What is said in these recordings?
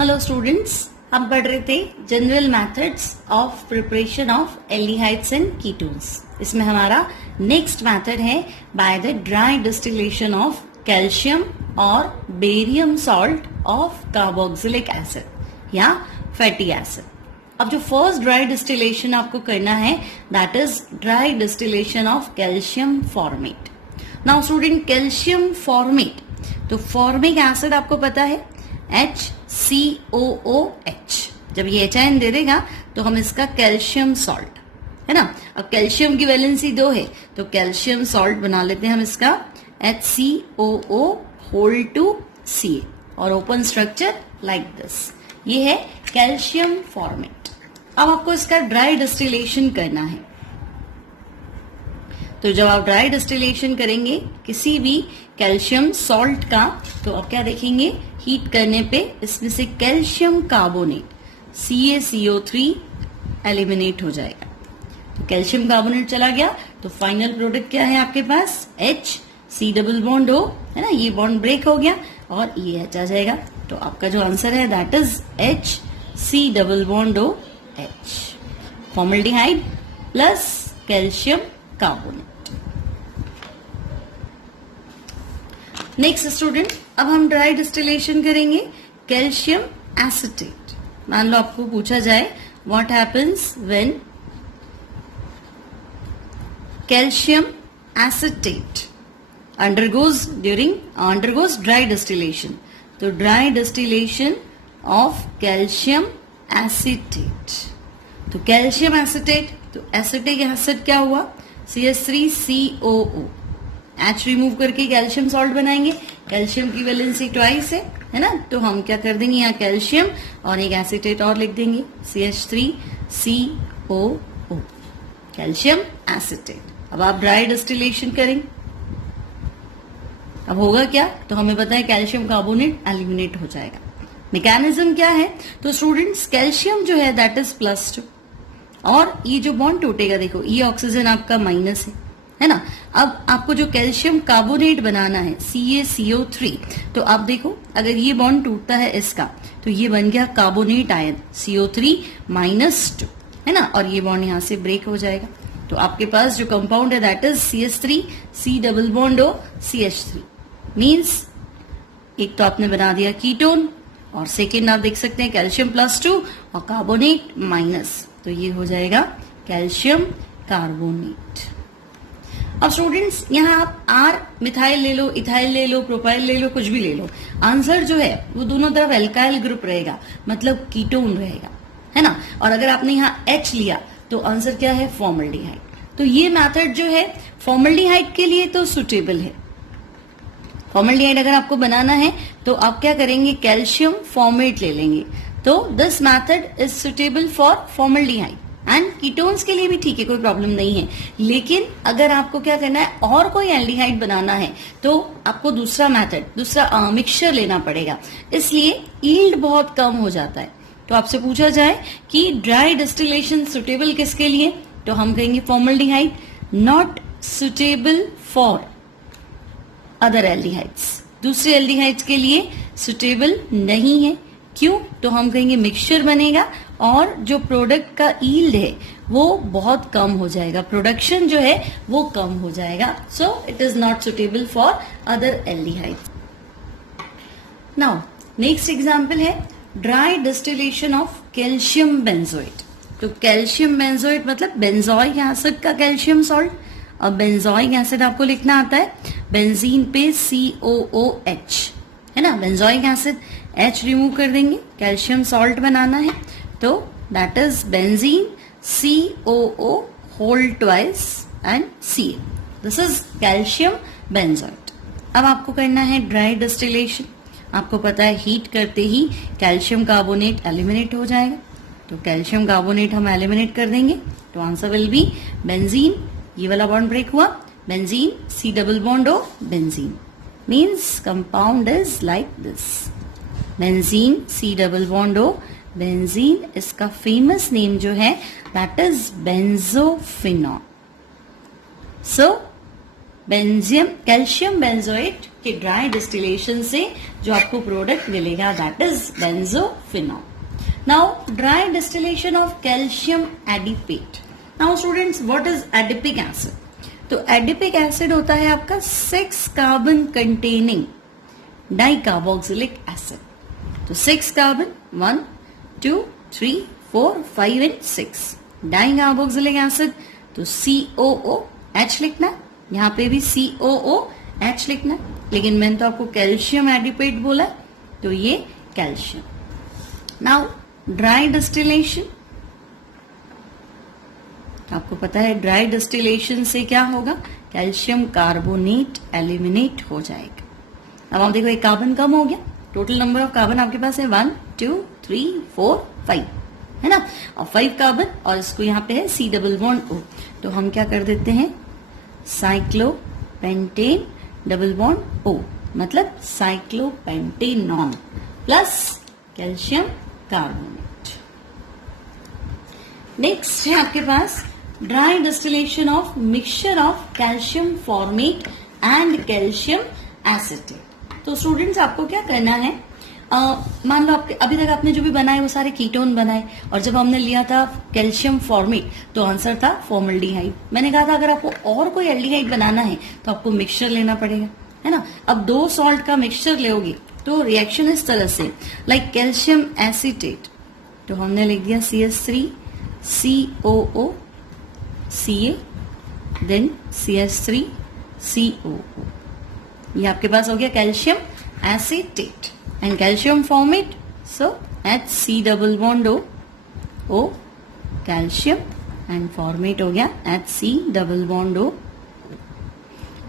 Hello students, हम पढ़ रहे थे general methods of preparation of aldehydes and ketones. इसमें हमारा नेक्स्ट मेथड है by the dry distillation of calcium और barium salt of carboxylic acid या फैटी एसिड। अब जो फर्स्ट ड्राई डिस्टिलेशन आपको करना है that is dry distillation of calcium formate. Now student, calcium formate, तो फॉर्मिक एसिड आपको पता है HCOOH। जब ये HIN दे देगा तो हम इसका कैल्शियम सॉल्ट, है ना। अब कैल्शियम की वैलेंसी 2 है तो कैल्शियम सॉल्ट बना लेते हैं हम इसका HCOO(Ca) और ओपन स्ट्रक्चर लाइक दिस। ये है कैल्शियम फॉर्मेट। अब आपको इसका ड्राई डिस्टिलेशन करना है। तो जब आप ड्राई डिस्टिलेशन करेंगे किसी भी कैल्शियम सॉल्ट का, तो आप क्या देखेंगे, हीट करने पे इसमें से कैल्शियम कार्बोनेट CaCO3 एलिमिनेट हो जाएगा। तो कैल्शियम कार्बोनेट चला गया तो फाइनल प्रोडक्ट क्या है आपके पास, HC डबल बॉन्ड O, है ना। ये बॉन्ड ब्रेक हो गया और ये H आ जाएगा। तो आपका जो आंसर है that is HC double bond OH, formaldehyde plus calcium carbonate. Next student, अब हम ड्राई डिस्टिलेशन करेंगे कैल्शियम एसिटेट। मान लो आपको पूछा जाए what happens when calcium acetate undergoes dry distillation. तो dry distillation of calcium acetate, तो कैल्शियम एसिटेट, तो एसिटिक एसिड क्या हुआ, CH3COO, H रिमूव करके कैल्शियम सॉल्ट बनाएंगे। कैल्शियम की वैलेंसी 2 है ना, तो हम क्या कर देंगे, यहाँ कैल्शियम और एक एसिटेट और लिख देंगे CH3COO, कैल्शियम एसिटेट। अब आप ड्राई डिस्टिलेशन करेंगे, अब होगा क्या, तो हमें पता है कैल्शियम कार्बोनेट एलिमिनेट हो जाएगा। मैकेनिज्म क्या है, तो स्टूडेंट्स कैल्शियम जो है दैट इज +2 और ये जो बॉन्ड टूटेगा, देखो ये ऑक्सीजन आपका माइनस है ना। अब आपको जो कैल्शियम कार्बोनेट बनाना है CaCO3, तो आप देखो अगर ये बॉन्ड टूटता है इसका तो ये बन गया कार्बोनेट आयन CO3-2, है ना, और ये बॉन्ड यहां से ब्रेक हो जाएगा। तो आपके पास जो कंपाउंड है that is CH3C double bond O CH3 means एक तो आपने बना दिया कीटोन और सेकेंड आप देख सकते हैं कैल्शियम +2 और कार्बोनेट माइनस, तो ये हो जाएगा कैल्शियम कार्बोनेट। अब स्टूडेंट्स यहाँ आप R मिथाइल ले लो, इथाइल ले लो, प्रोपाइल ले लो, कुछ भी ले लो, आंसर जो है वो दोनों तरफ एल्काइल ग्रुप रहेगा, मतलब कीटोन रहेगा, है ना। और अगर आपने यहाँ H लिया तो आंसर क्या है, फॉर्मल्डिहाइड। तो ये मेथड जो है फॉर्मल्डिहाइड के लिए तो सुटेबल है। फॉर्मल्डिहाइड अगर आपको बनाना है तो आप क्या करेंगे, कैल्शियम फॉर्मेट ले लेंगे। तो this method is suitable for formaldehyde and ketones के लिए भी ठीक है, कोई प्रॉब्लम नहीं है। लेकिन अगर आपको क्या करना है और कोई एल्डिहाइड बनाना है तो आपको दूसरा मेथड, दूसरा मिक्सचर लेना पड़ेगा, इसलिए यील्ड बहुत कम हो जाता है। तो आपसे पूछा जाए कि ड्राई डिस्टिलेशन सुटेबल किसके लिए, तो हम कहेंगे formaldehyde, not suitable for other aldehydes, दूसरे एल्डिहाइड्स के लिए सुटेबल नहीं है। क्यों, तो हम कहेंगे मिक्सचर बनेगा और जो प्रोडक्ट का यील्ड है वो बहुत कम हो जाएगा, प्रोडक्शन जो है वो कम हो जाएगा। So it is not suitable for other aldehydes. Now next example है dry distillation of calcium benzoate. तो कैल्शियम बेंजोएट मतलब बेंजोइक एसिड का कैल्शियम सॉल्ट। अब बेंजोइक एसिड आपको लिखना आता है, बेंजीन पे COOH, है ना, बेंजोइक एसिड, H रिमूव कर देंगे, कैल्शियम सॉल्ट बनाना है तो that is benzene COO whole twice and Ca, this is calcium benzoate. अब आपको करना है ड्राई डिस्टिलेशन। आपको पता है हीट करते ही कैल्शियम कार्बोनेट एलिमिनेट हो जाएगा, तो कैल्शियम कार्बोनेट हम एलिमिनेट कर देंगे। तो आंसर विल बी बेंजीन, ये वाला बॉन्ड ब्रेक हुआ, benzene C double bond O benzene, means compound is like this, benzene C double bond O benzene. इसका फेमस नेम जो है that is benzophenol. So benzium calcium benzoate के dry distillation से जो आपको प्रोडक्ट मिलेगा that is benzophenol. Now dry distillation of calcium adipate. Now students what is adipic acid? तो adipic acid होता है आपका 6 carbon containing di carboxylic acid. तो 6 carbon 1 2 3 4 5 and 6 di carboxylic acid. तो COOH लिखना, यहाँ पे भी COOH लिखना, लेकिन मैंने तो आपको कैल्शियम एडिपेट बोला तो ये कैल्शियम. नाउ ड्राई डिस्टिलेशन, आपको पता है ड्राई डिस्टिलेशन से क्या होगा, कैल्शियम कार्बोनेट एलिमिनेट हो जाएगा. अब आप देखो एक कार्बन कम हो गया, टोटल नंबर ऑफ कार्बन आपके पास है 1 2 3 4 5 है ना, और 5 कार्बन और इसको यहाँ पे है C डबल बॉन्ड O. तो हम क्या कर देते हैं साइक्लोपेंटेन डबल बॉन्ड O, मतलब cyclopentanone plus calcium carbonate. Next है आपके पास dry distillation of mixture of calcium formate and calcium acetate. तो स्टूडेंट्स आपको क्या करना है, मान लो आपके अभी तक आपने जो भी बनाए वो सारे कीटोन बनाए, और जब हमने लिया था कैल्शियम फॉर्मेट तो आंसर था फॉर्मल्डिहाइड. मैंने कहा था अगर आपको और कोई एल्डिहाइड बनाना है तो आपको मिक्सचर लेना पड़ेगा, है ना. अब 2 सॉल्ट का मिक्सचर लोगे तो रिएक्शन इस तरह से, लाइक कैल्शियम एसिटेट, तो हमने लिख दिया CH3 COO Ca then CH3 COO. ये आपके पास हो गया calcium acetate and calcium formate, so HC double bond O calcium and format हो गया HC डबल बॉन्ड O.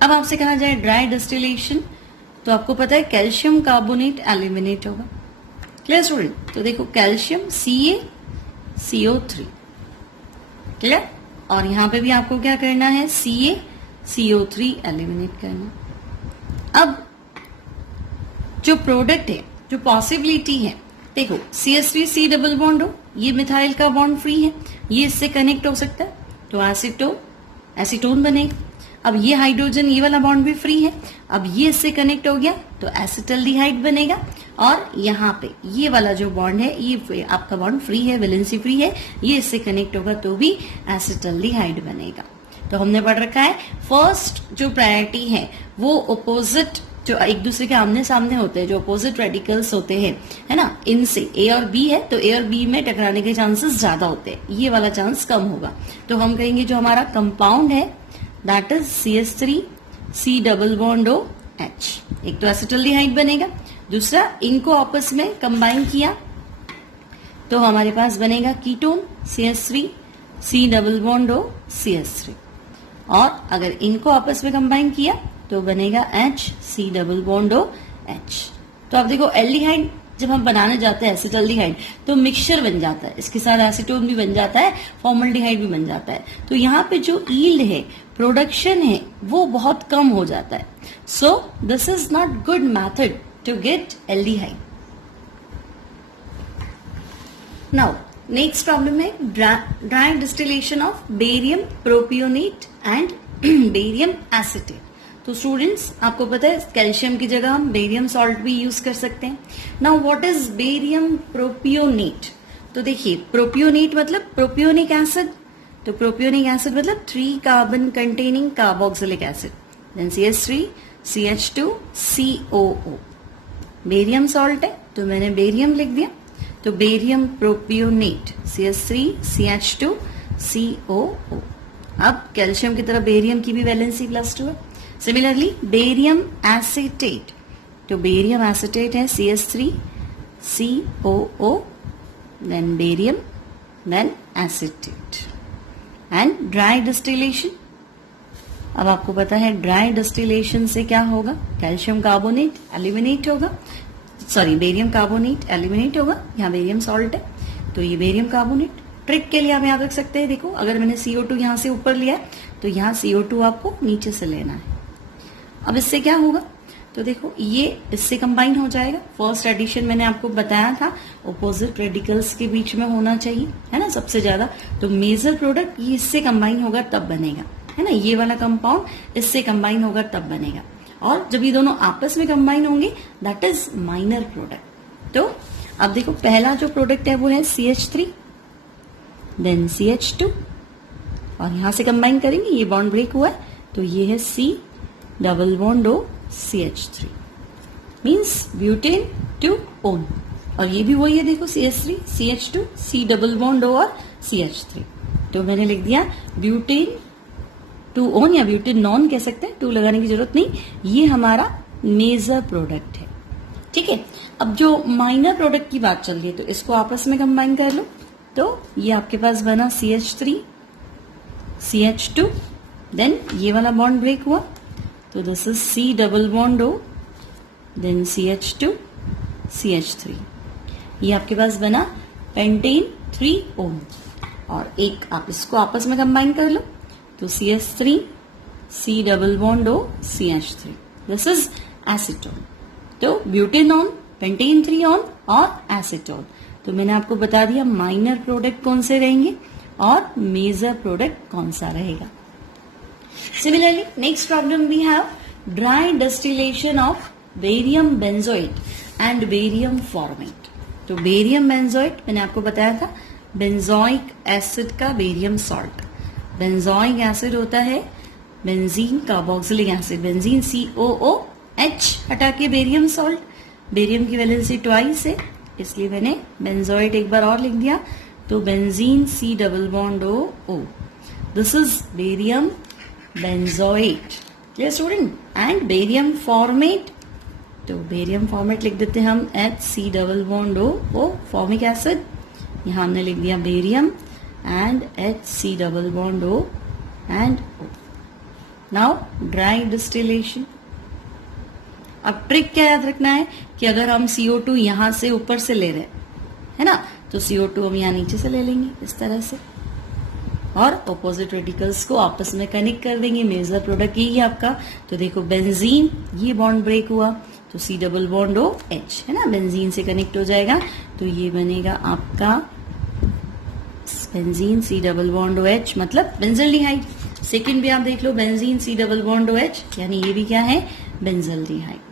अब आपसे कहा जाए ड्राई डिस्टिलेशन, तो आपको पता है कैल्शियम कार्बोनेट एलिमिनेट होगा. Clear student? तो देखो कैल्शियम CaCO3 क्लियर, और यहां पे भी आपको क्या करना है CaCO3 एलिमिनेट करना. अब जो प्रोडक्ट है, जो पॉसिबिलिटी है, देखो CH3 C डबल बॉन्ड हो, ये मिथाइल का बॉन्ड फ्री है, ये इससे कनेक्ट हो सकता है तो एसीटोन बनेगा. अब ये हाइड्रोजन ये वाला बॉन्ड भी फ्री है, अब ये इससे कनेक्ट हो गया तो एसिटल्डिहाइड बनेगा. और यहाँ पे ये वाला जो बॉन्ड है ये आपका बॉन्ड फ्री है, वैलेंसी फ्री है, ये इससे कनेक्ट होगा तो भी एसिटल्डिहाइड बनेगा. तो हमने पढ़ रखा है फर्स्ट जो प्रायोरिटी है वो अपोजिट जो एक दूसरे के आमने सामने होते हैं, जो अपोजिट रेडिकल्स होते हैं, है ना, इनसे A और B है तो A और B में टकराने के चांसेस ज्यादा होते हैं, ये वाला चांस कम होगा. तो हम कहेंगे जो हमारा कंपाउंड है that is CH3 C double bond OH. एक तो एसिटल्डिहाइड बनेगा, दूसरा इनको आपस में कंबाइन किया तो हमारे पास बनेगा ketone CH3 C double bond CH3, और अगर इनको आपस में कंबाइन किया तो बनेगा HC डबल बॉन्ड OH. तो आप देखो एल्डिहाइड जब हम बनाने जाते हैं एसिटल्डिहाइड तो मिक्सचर बन जाता है, इसके साथ एसीटोन भी बन जाता है, फॉर्मल्डिहाइड भी बन जाता है. तो यहाँ पे जो यील्ड है, प्रोडक्शन है, वो बहुत कम हो जाता है. So this is not good method to get aldehyde. Now next problem है dry distillation of barium propionate and barium acetate. तो स्टूडेंट्स आपको पता है कैल्शियम की जगह हम बेरियम सॉल्ट भी यूज कर सकते हैं. Now what is barium propionate? तो देखिए प्रोपियोनेट मतलब प्रोपियोनिक एसिड, तो प्रोपियोनिक एसिड मतलब 3 carbon containing carboxylic acid, then CH3 CH2 COO. Barium salt है तो मैंने बेरियम लिख दिया, तो barium propionate CH3 CH2 COO. अब कैल्शियम की तरह बेरियम की भी वैलेंसी +2 है. सिमिलरली बेरियम एसिटेट, तो बेरियम एसिटेट है CH3 COO then barium then acetate. And dry distillation, अब आपको पता है ड्राई डिस्टिलेशन से क्या होगा, कैल्शियम कार्बोनेट एलिमिनेट होगा, सॉरी बेरियम कार्बोनेट एलिमिनेट होगा. यहाँ बेरियम सॉल्ट है तो ये बेरियम कार्बोनेट. ट्रिक के लिए आप याद रख सकते हैं, देखो अगर मैंने CO2 यहाँ से ऊपर लिया है तो यहाँ CO2 आपको नीचे से लेना है. अब इससे क्या होगा, तो देखो ये इससे कंबाइन हो जाएगा. फर्स्ट एडिशन मैंने आपको बताया था ऑपोजिट रेडिकल्स के बीच में होना चाहिए, है ना, सबसे ज्यादा. तो मेजर प्रोडक्ट ये इससे कंबाइन होगा तब बनेगा. है ना, ये वाला कंपाउंड इससे कंबाइन होगा तब बनेगा, और जब ये दोनों आपस में कंबाइन होंगे दैट इज माइनर प्रोडक्ट। तो अब देखो पहला जो प्रोडक्ट है वो है CH3 देन CH2, और यहां से कंबाइन करेंगे, ये बॉन्ड ब्रेक हुआ है तो ये है C double bond O CH3 means butane two own, और ये भी वही है देखो CH3 CH2 C double bond O और CH3, तो मैंने लिख दिया ब्यूटेन टू ओन या ब्यूटेन नॉन कह सकते हैं, टू लगाने की जरूरत नहीं, ये हमारा मेजर प्रोडक्ट है। ठीक है, अब जो माइनर प्रोडक्ट की बात चल रही है तो इसको आपस में कंबाइन कर लो, तो ये आपके पास बना CH3 CH2 देन ये वाला बॉन्ड ब्रेक हुआ तो this is C double bond O then CH2 CH3, ये आपके पास बना पेंटेन 3 ओम, और एक आप इसको आपस में कंबाइन कर लो तो CH3 C double bond O CH3, this is acetone. तो ब्यूटेनॉन, पेंटेन 3 ऑन और एसीटोन, तो मैंने आपको बता दिया माइनर प्रोडक्ट कौन से रहेंगे और मेजर प्रोडक्ट कौन सा रहेगा। Similarly next problem we have dry distillation of barium benzoate and barium formate. तो बेरियम बेंजोएट मैंने आपको बताया था बेंजोइक एसिड का बेरियम सॉल्ट, बेंजोइक एसिड होता है benzene carboxylic acid, benzene COOH हटा के बेरियम सॉल्ट, बेरियम की वैलेंसी ट्वाइस है इसलिए मैंने बेंजोएट एक बार और लिख दिया, तो benzene C double bond O, this is barium benzoate. Clear student, and barium formate, तो बेरियम फॉर्मेट लिख देते हैं हम HC double bond O formic acid, यहां हमने लिख दिया barium and HC double bond O and O। Now dry distillation, अब ट्रिक क्या याद रखना है कि अगर हम CO2 यहां से ऊपर से ले रहे हैं है ना, तो CO2 हम यहां नीचे से ले लेंगे इस तरह से, और ऑपोजिट रेडिकल्स को आपस में कनेक्ट कर देंगे, मेजर प्रोडक्ट यही है आपका। तो देखो बेंजीन, ये बॉन्ड ब्रेक हुआ तो C डबल बॉन्ड OH है ना, बेंजीन से कनेक्ट हो जाएगा तो ये बनेगा आपका benzene C double bond OH मतलब बेंजल्डिहाइड। सेकंड भी आप देख लो benzene C double bond OH, यानी ये भी क्या है बेंजल्डिहाइड।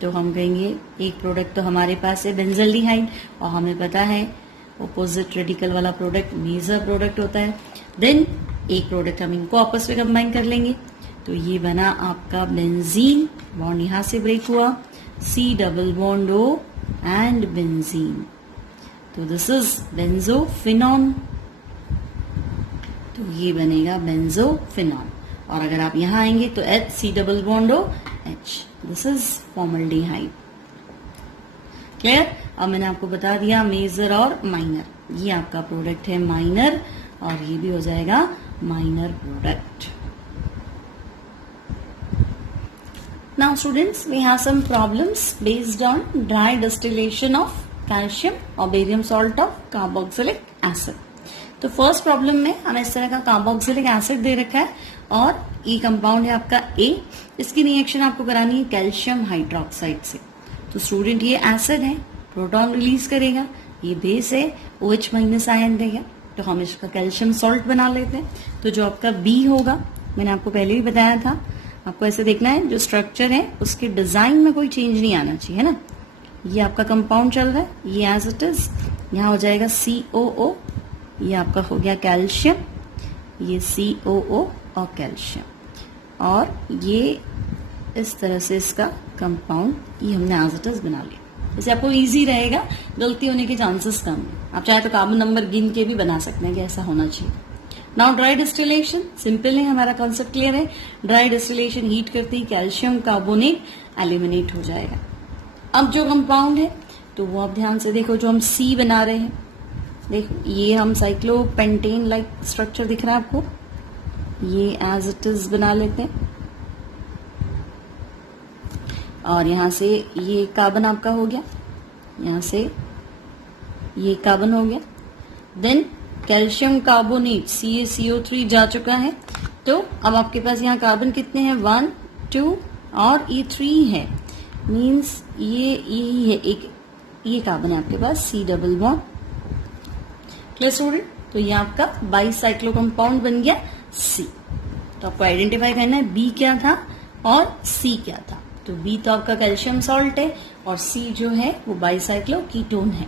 तो हम कहेंगे एक प्रोडक्ट तो हमारे पास है बेंजल्डिहाइड, और हमें पता है ऑपोजिट रेडिकल वाला प्रोडक्ट मेजर प्रोडक्ट होता है। देन एक प्रोडक्ट हम इनको आपस में कंबाइन कर लेंगे, तो ये बना आपका बेंजीन, बॉन्ड यहां से ब्रेक हुआ C double bond O and benzene, तो दिस इज बेंजोफिनॉन, तो ये बनेगा बेंजोफिनॉन। और अगर आप यहां आएंगे तो HC double bond OH, this is formaldehyde. Clear, अब मैंने आपको बता दिया मेजर और माइनर, ये आपका प्रोडक्ट है माइनर और ये भी हो जाएगा minor product. Now students, we have some problems based on dry distillation of calcium or barium salt of carboxylic acid. तो फर्स्ट प्रॉब्लम में हमें इस तरह का कार्बोक्सिलिक एसिड दे रखा है और ये कंपाउंड है आपका A, इसकी रिएक्शन आपको करानी है कैल्शियम हाइड्रोक्साइड से। तो स्टूडेंट ये एसिड है, प्रोटॉन रिलीज करेगा, ये बेस है OH माइनस आयन देगा, तो हम इसका कैल्शियम सॉल्ट बना लेते हैं। तो जो आपका B होगा, मैंने आपको पहले भी बताया था, आपको ऐसे देखना है जो स्ट्रक्चर है उसके डिजाइन में कोई चेंज नहीं आना चाहिए, है ना। ये आपका कंपाउंड चल रहा है, ये एज इट इज, यहाँ हो जाएगा COO, ये आपका हो गया कैल्शियम, ये COO और कैल्शियम, और ये इस तरह से इसका कंपाउंड ये हमने एज इट इज बना लिया। इससे आपको इजी रहेगा, गलती होने के चांसेस कम है। आप चाहे तो कार्बन नंबर गिन के भी बना सकते हैं कि ऐसा होना चाहिए। नाउ ड्राई डिस्टिलेशन सिंपल है, हमारा कॉन्सेप्ट क्लियर है। ड्राई डिस्टिलेशन हीट करते ही कैल्शियम कार्बोनेट एलिमिनेट हो जाएगा। अब जो कंपाउंड है तो वो आप ध्यान से देखो, जो हम C बना रहे हैं, देखो ये हम साइक्लोपेंटेन लाइक स्ट्रक्चर दिख रहा है आपको, ये एज इट इज बना लेते हैं, और यहां से ये कार्बन आपका हो गया, यहां से ये कार्बन हो गया, देन कैल्शियम कार्बोनेट CaCO3 जा चुका है। तो अब आपके पास यहाँ कार्बन कितने हैं, 1 2 और ये 3 है, मीन्स ये यही है, एक ये कार्बन है आपके पास C double bond. Clear student, तो ये आपका बाईसाइक्लो कंपाउंड बन गया C। तो आपको आइडेंटिफाई करना है बी क्या था और सी क्या था। तो बी तो आपका कैल्शियम सॉल्ट है और सी जो है वो बाइसाइक्लोकीटोन है।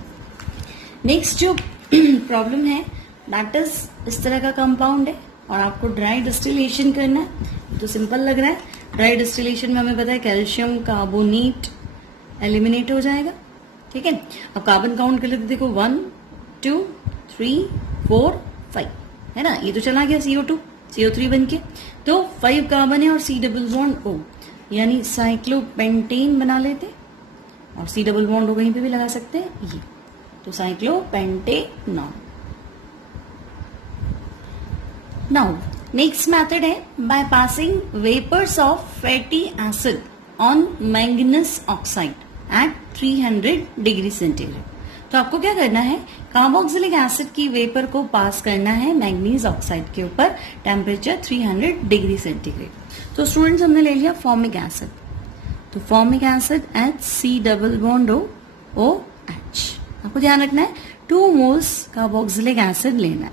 नेक्स्ट जो प्रॉब्लम है दैट इज इस तरह का कंपाउंड है और आपको ड्राई डिस्टिलेशन करना है। तो सिंपल लग रहा है, ड्राई डिस्टिलेशन में हमें पता है कैल्शियम कार्बोनेट एलिमिनेट हो जाएगा। ठीक है, अब कार्बन काउंट कर लेते, देखो 1 2 3 4 5 है ना, ये तो चला गया CO2 CO3 बन के। तो 5 कार्बन है और C डबल बॉन्ड O, यानी साइक्लोपेंटेन बना लेते और C डबल बॉन्ड O कहीं पे भी लगा सकते हैं ये, तो साइक्लोपेंटेनॉन। नाउ नेक्स्ट मेथड है by passing vapours of fatty acid on manganese oxide at 300 degree centigrade. तो आपको क्या करना है, कार्बोक्सिलिक एसिड की वेपर को पास करना है मैंगनीज ऑक्साइड के ऊपर, टेम्परेचर 300 डिग्री सेंटीग्रेड। तो स्टूडेंट्स हमने ले लिया फॉर्मिक एसिड, तो formic acid H C double bond OH। आपको ध्यान रखना है 2 मोल्स कार्बोक्सिलिक एसिड लेना है,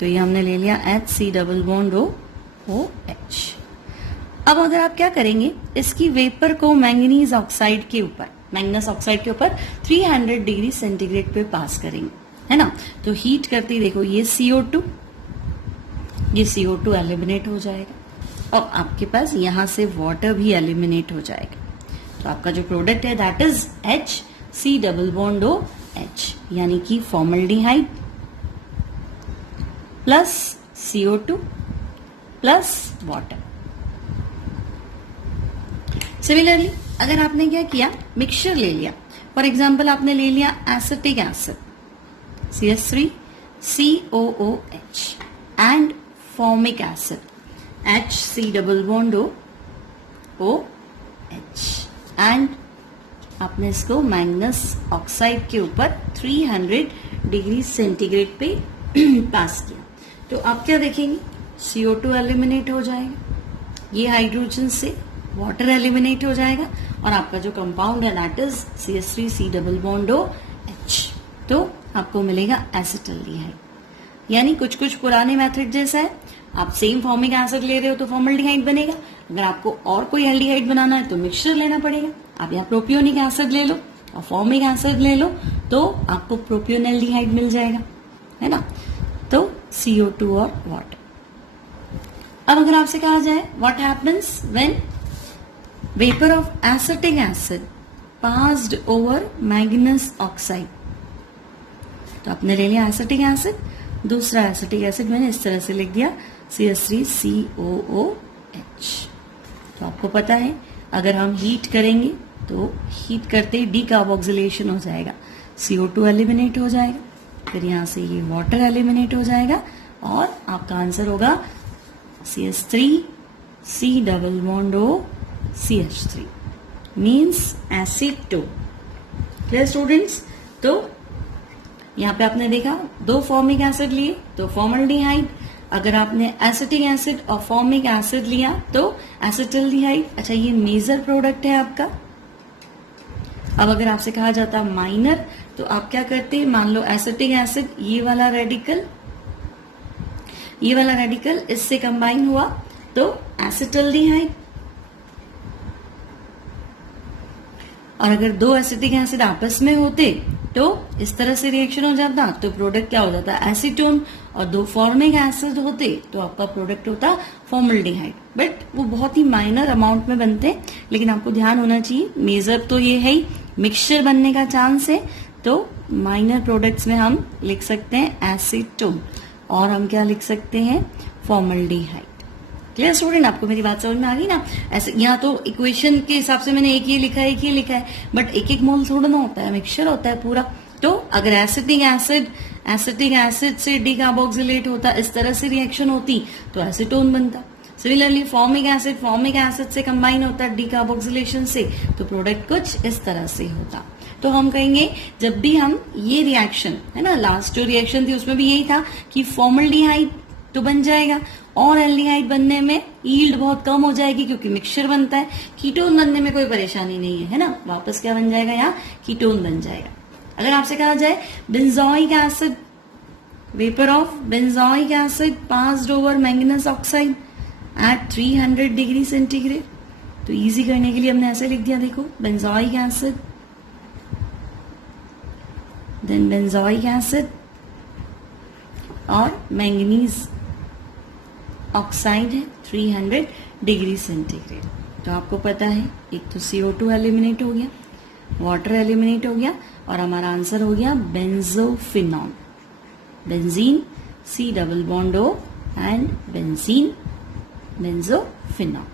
तो ये हमने ले लिया HC डबल बॉन्ड OH। अब अगर आप क्या करेंगे, इसकी वेपर को मैंगनीज ऑक्साइड के ऊपर, मैंगनस ऑक्साइड के ऊपर 300 डिग्री सेंटीग्रेड पे पास करेंगे, है ना। तो हीट करते ही देखो ये CO2 एलिमिनेट हो जाएगा और आपके पास यहां से वाटर भी एलिमिनेट हो जाएगा। तो आपका जो प्रोडक्ट है that is HC double bond OH, यानी कि formaldehyde plus CO2 plus water. Similarly अगर आपने क्या किया, मिक्सचर ले लिया, फॉर एग्जाम्पल आपने ले लिया acetic acid CH3 COOH and formic acid HC double bond OH and आपने इसको मैंगनस ऑक्साइड के ऊपर 300 डिग्री सेंटीग्रेड पे पास किया। तो आप क्या देखेंगे, CO2 एलिमिनेट हो जाएगा, ये हाइड्रोजन से वाटर एलिमिनेट हो जाएगा और आपका जो कंपाउंड है that is CH3 C double bond OH। तो आपको मिलेगा एसिटल्डिहाइड, यानी कुछ कुछ पुराने मेथड जैसा है। आप सेम फॉर्मिक एसिड ले रहे हो तो फॉर्मल्डिहाइड बनेगा, अगर आपको और कोई एल्डिहाइड बनाना है तो मिक्सचर लेना पड़ेगा। आप यहाँ प्रोपियोनिक एसिड ले लो और फॉर्मिक एसिड ले लो तो आपको प्रोपियोनेल्डिहाइड मिल जाएगा, है ना। तो CO2 और वाटर। अब अगर आपसे कहा जाए what happens when vapour of acetic acid passed over manganous oxide, तो आपने ले लिया एसिटिक एसिड, दूसरा एसिटिक एसिड मैंने इस तरह से लिख दिया CH3 COOH। तो आपको पता है अगर हम हीट करेंगे तो हीट करते ही डीकार्बोक्सिलेशन हो जाएगा, CO2 एलिमिनेट हो जाएगा, फिर यहां से ये वाटर एलिमिनेट हो जाएगा और आपका आंसर होगा CH3 C double bond CH3 means acetone. Clear students. तो यहाँ पे आपने देखा 2 फॉर्मिक एसिड लिए तो फॉर्मल्डिहाइड, अगर आपने एसिटिक एसिड और फॉर्मिक एसिड लिया तो एसिटल्डिहाइड। अच्छा, ये मेजर प्रोडक्ट है आपका। अब अगर आपसे कहा जाता माइनर तो आप क्या करते हैं, मान लो एसिटिक एसिड ये वाला रेडिकल इससे कंबाइन हुआ तो एसिटल्डिहाइड, और अगर 2 एसिटिक एसिड आपस में होते तो इस तरह से रिएक्शन हो जाता तो प्रोडक्ट क्या हो जाता एसीटोन, और 2 फॉर्मिक एसिड होते तो आपका प्रोडक्ट होता फॉर्मल्डिहाइड। बट वो बहुत ही माइनर अमाउंट में बनते हैं, लेकिन आपको ध्यान होना चाहिए मेजर तो ये है ही, मिक्सचर बनने का चांस है तो माइनर प्रोडक्ट्स में हम लिख सकते हैं एसीटोन और हम क्या लिख सकते हैं फॉर्मल्डिहाइड। क्लियर स्टूडेंट, आपको मेरी बात समझ में आ गई ना। ऐसे यहाँ तो इक्वेशन के हिसाब से मैंने एक ही लिखा है, बट एक एक मोल थोड़ा ना होता है, मिक्सचर होता है पूरा। तो अगर एसिटिक एसिड से डीकार्बोक्सिलेट होता, इस तरह से रिएक्शन होती तो एसीटोन बनता। सिमिलरली फॉर्मिक एसिड से कंबाइन होता डीकार्बोक्सिलेशन से तो प्रोडक्ट कुछ इस तरह से होता। तो हम कहेंगे जब भी हम ये रिएक्शन है ना, लास्ट जो रिएक्शन थी उसमें भी यही था कि फॉर्मल्डिहाइड तो बन जाएगा और एल्डिहाइड बनने में यील्ड बहुत कम हो जाएगी क्योंकि मिक्सचर बनता है। कीटोन बनने में कोई परेशानी नहीं है ना, वापस क्या बन जाएगा, यहाँ कीटोन बन जाएगा। अगर आपसे कहा जाए benzoic acid, vapour of benzoic acid passed over manganous oxide, at 300 degree centigrade. तो इजी करने के लिए हमने ऐसे लिख दिया, देखो benzoic acid, then benzoic acid और मैंगनीज ऑक्साइड है 300 डिग्री सेंटीग्रेड। तो आपको पता है एक तो CO2 एलिमिनेट हो गया, वाटर एलिमिनेट हो गया और हमारा आंसर हो गया benzophenol. Benzene C double bond O and benzene बेंजोफिनॉल।